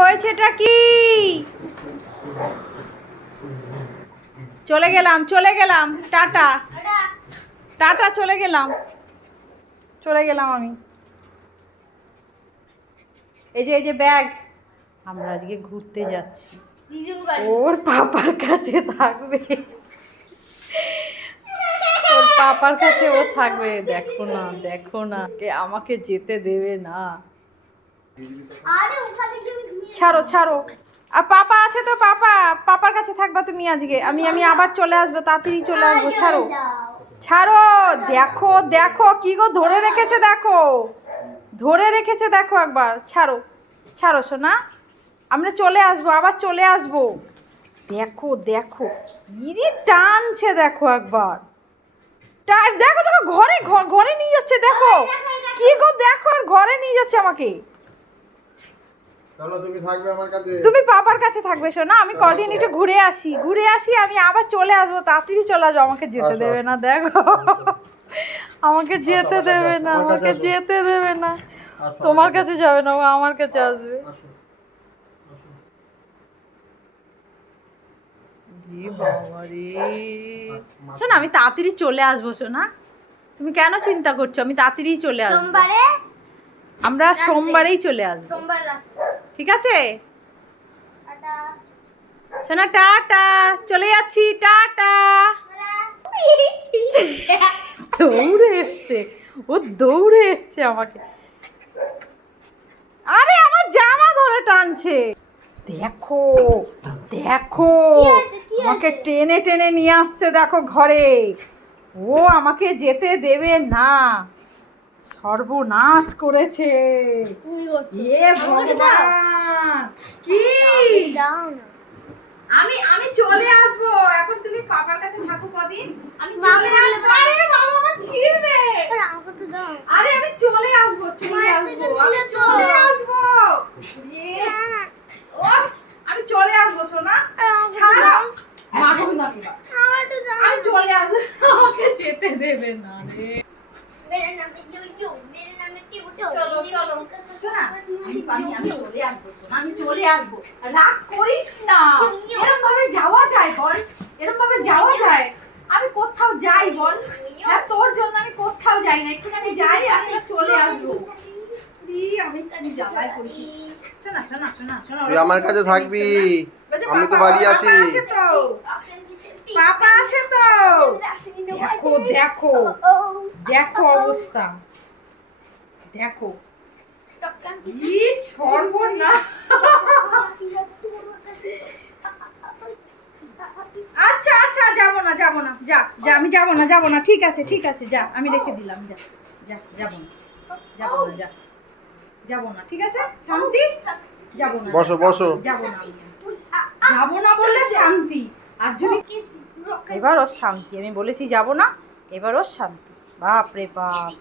হয়েছেটা কি? চলে গেলাম টাটা টাটা চলে গেলাম আমি। এই যে ব্যাগ, আমরা আজকে ঘুরতে যাচ্ছি। ওর পাপার কাছে থাকবে, ওর পাপার কাছে ও থাকবে। দেখো না কে আমাকে যেতে দেবে না। ছাড়ো। আর পাপা আছে তো, পাপার কাছে থাকবা তুমি আজকে। আমি আবার চলে আসবো, তাড়াতাড়ি চলে আসবো। ছাড়ো। দেখো কি গো ধরে রেখেছে, দেখো একবার। ছাড়ো সোনা, আমরা চলে আসবো, আবার চলে আসবো। দেখো ইরে টানছে, দেখো একবার। দেখো ঘরে নিয়ে যাচ্ছে, দেখো কি গো, দেখো আর ঘরে নিয়ে যাচ্ছে আমাকে। চলো তুমি থাকবে আমার কাছে, তুমি পাপার কাছে থাকবে শোনা। আমি কদিন একটু ঘুরে আসি, আমি আবার চলে আসবো, তাড়াতাড়ি চলে আসবো। আমাকে যেতে দেবে না, দেখো আমাকে যেতে দেবে না, তোমার কাছে যাবে না, ও আমার কাছে আসবে। শোনা আমি তাড়াতাড়ি চলে আসবো সোনা, তুমি কেন চিন্তা করছো? আমি তাড়াতাড়ি চলে আসবো। আমরা সোমবারেই চলে আসবো, ঠিক আছে সোনা? টাটা, চলে যাচ্ছি, টাটা। দৌড়ে এসছে আমাকে। আরে আমার জামা ধরে টানছে, দেখো আমাকে টেনে নিয়ে আসছে, দেখো ঘরে। ও আমাকে যেতে দেবে না, সর্বনাশ করেছে। এ ভগবান, কি আমি চলে আসবো এখন, তুমি পাপার কাছে থাকো কদিন। আমি চলে আসবো। আরে বাবা আমার ছিড়বে। আরে আমি চলে আসবো। আমি চলে আসবো সোনা, ছাড়ো। আমি চলে আসবো, আমাকে যেতে দেবে না রে। চলো শোনা, আমি চলে আসবো, রাগ করিস না। এরকম ভাবে যাওয়া যায় বল? আমি কোথাও যাই বল? হ্যাঁ, তোর জন্য আমি কোথাও যাই না, একটুখানি যাই, আমি চলে আসবো। আমি জ্বালায় পড়েছি। শোনা তুই আমার কাছে থাকবি, আমি তো বাড়ি আছি। পাপা আছে তো, দেখো অবস্থা, দেখো কি সর্বনাশ। আচ্ছা যাবো না, যা আমি যাবো না, ঠিক আছে যা, আমি রেখে দিলাম, যা যাবো না, ঠিক আছে শান্তি, যাবো না। বসো যাবো না বললে শান্তি। আর যদি এবার ওর শান্তি, আমি বলেছি যাবো না, এবার ওর শান্তি। বাপ রে বাপ।